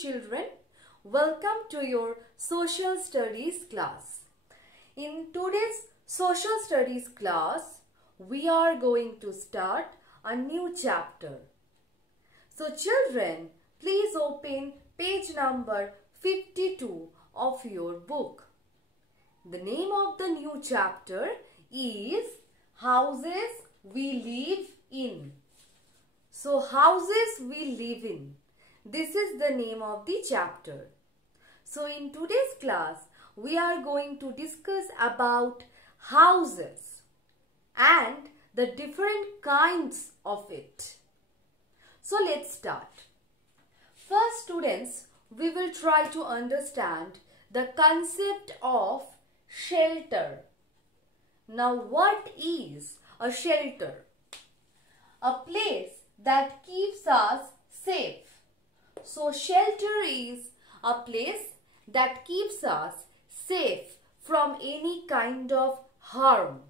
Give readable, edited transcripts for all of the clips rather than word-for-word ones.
children. Welcome to your social studies class. In today's social studies class, we are going to start a new chapter. So children, please open page number 52 of your book. The name of the new chapter is Houses We Live In. So houses we live in. This is the name of the chapter. So in today's class, we are going to discuss about houses and the different kinds of it. So let's start. First, students, we will try to understand the concept of shelter. Now, what is a shelter? A place that keeps us safe. So shelter is a place that keeps us safe from any kind of harm.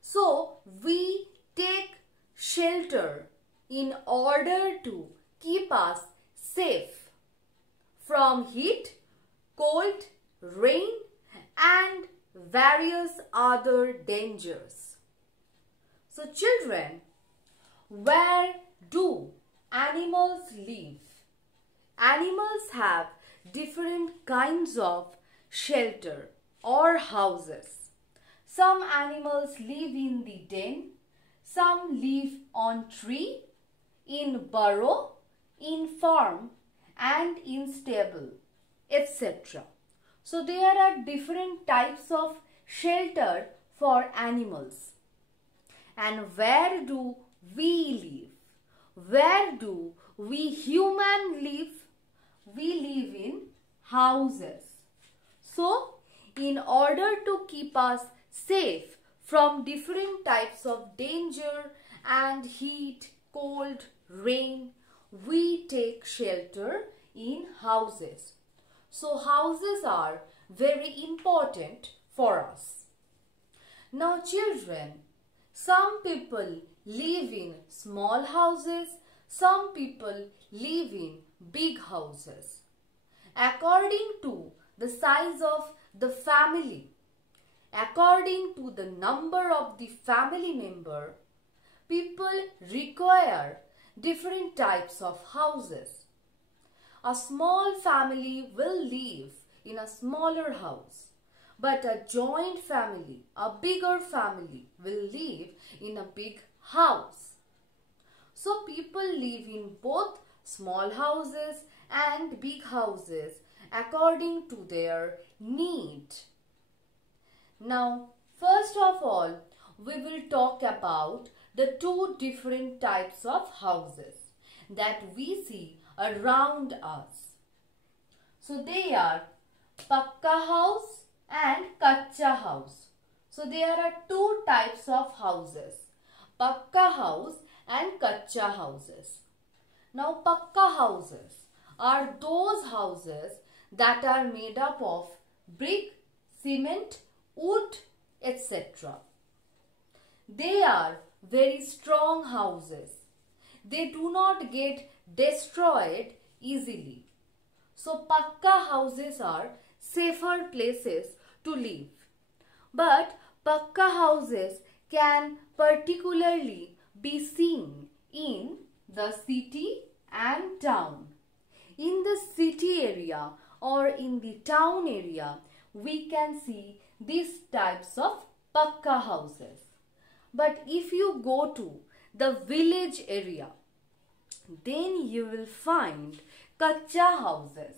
So we take shelter in order to keep us safe from heat, cold, rain and various other dangers. So children, where do animals live? Animals have different kinds of shelter or houses. Some animals live in the den, some live on tree, in burrow, in farm and in stable, etc. So there are different types of shelter for animals. And where do we live? Where do we human live? We live in houses. So, in order to keep us safe from different types of danger and heat, cold, rain, we take shelter in houses. So, houses are very important for us. Now, children, some people live in small houses, some people live in big houses. According to the size of the family, according to the number of the family member, people require different types of houses. A small family will live in a smaller house. But a joint family, a bigger family will live in a big house. So people live in both small houses and big houses according to their need. Now, first of all, we will talk about the two different types of houses that we see around us. So they are Pakka house and Kacha house. So there are two types of houses, Pakka house and Kacha houses. Now Pakka houses are those houses that are made up of brick, cement, wood, etc. They are very strong houses. They do not get destroyed easily. So Pakka houses are safer places to live. But Pakka houses can particularly be seen in the city and town. In the city area or in the town area, we can see these types of Pakka houses. But if you go to the village area, then you will find Kacha houses.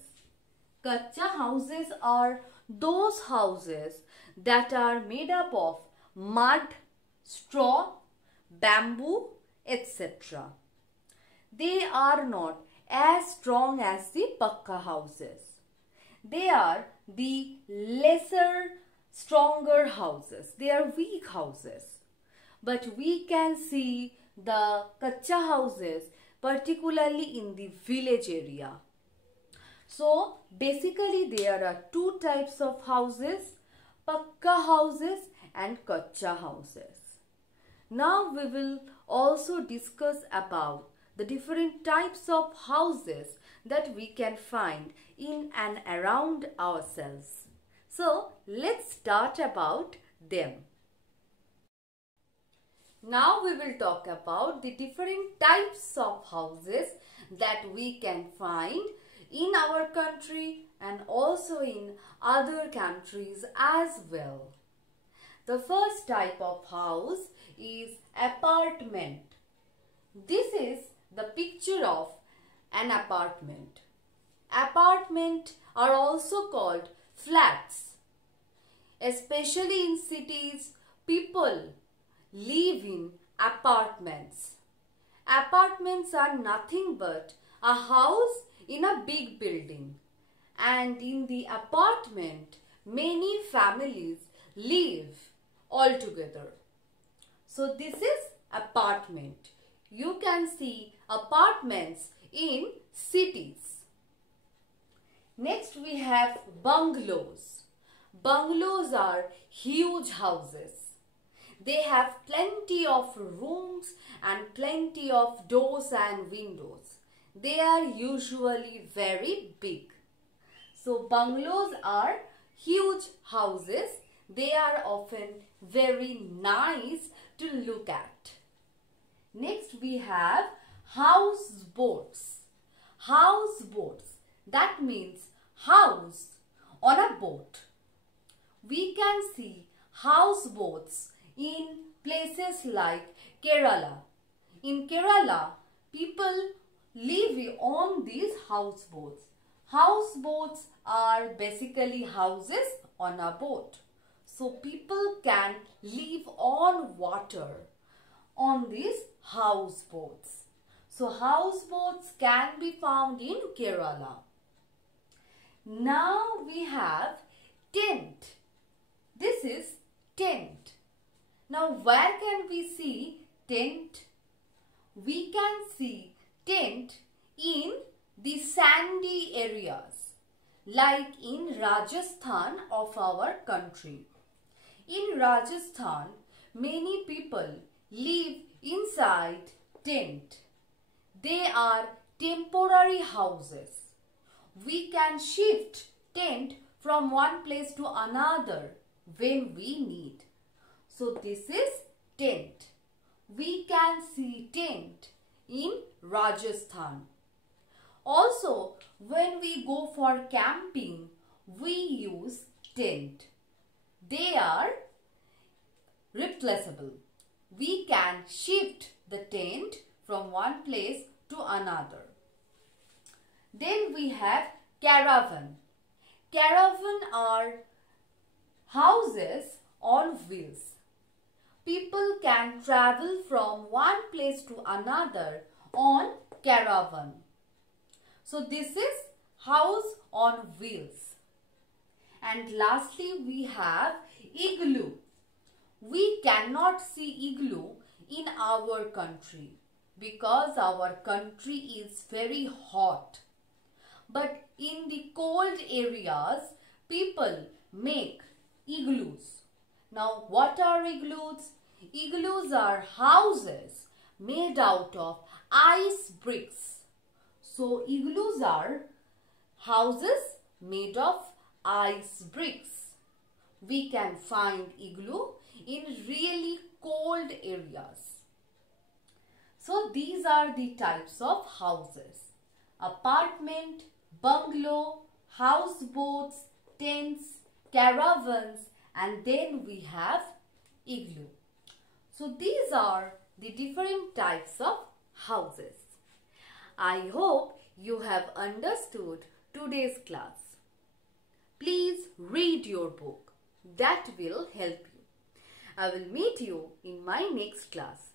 Kacha houses are those houses that are made up of mud, straw, bamboo, etc. They are not as strong as the Pakka houses. They are the lesser, stronger houses. They are weak houses. But we can see the Kacha houses particularly in the village area. So basically there are two types of houses, Pakka houses and Kacha houses. Now we will also discuss about the the different types of houses that we can find in and around ourselves. So let's start about them. Now we will talk about the different types of houses that we can find in our country and also in other countries as well. The first type of house is apartment. This is the picture of an apartment. Apartments are also called flats. Especially in cities, people live in apartments. Apartments are nothing but a house in a big building, and in the apartment many families live all together. So this is apartment. You can see apartments in cities. Next we have bungalows. Bungalows are huge houses. They have plenty of rooms and plenty of doors and windows. They are usually very big. So bungalows are huge houses. They are often very nice to look at. Next we have houseboats. Houseboats, that means house on a boat. We can see houseboats in places like Kerala. In Kerala, people live on these houseboats. Houseboats are basically houses on a boat. So people can live on water on these houseboats. So houseboats can be found in Kerala. Now we have tent. This is tent. Now where can we see tent? We can see tent in the sandy areas like in Rajasthan of our country. In Rajasthan, many people live inside tent. They are temporary houses. We can shift tent from one place to another when we need. So this is tent. We can see tent in Rajasthan. Also, when we go for camping, we use tent. They are replaceable. We can shift the tent from one place to another. Then we have caravan. Caravan are houses on wheels. People can travel from one place to another on caravan. So this is house on wheels. And lastly we have igloo. We cannot see igloo in our country because our country is very hot. But in the cold areas, people make igloos. Now what are igloos? Igloos are houses made out of ice bricks. So igloos are houses made of ice bricks. We can find igloo in really cold areas. So these are the types of houses: apartment, bungalow, houseboats, tents, caravans, and then we have igloo. So these are the different types of houses. I hope you have understood today's class. Please read your book. That will help you. I will meet you in my next class.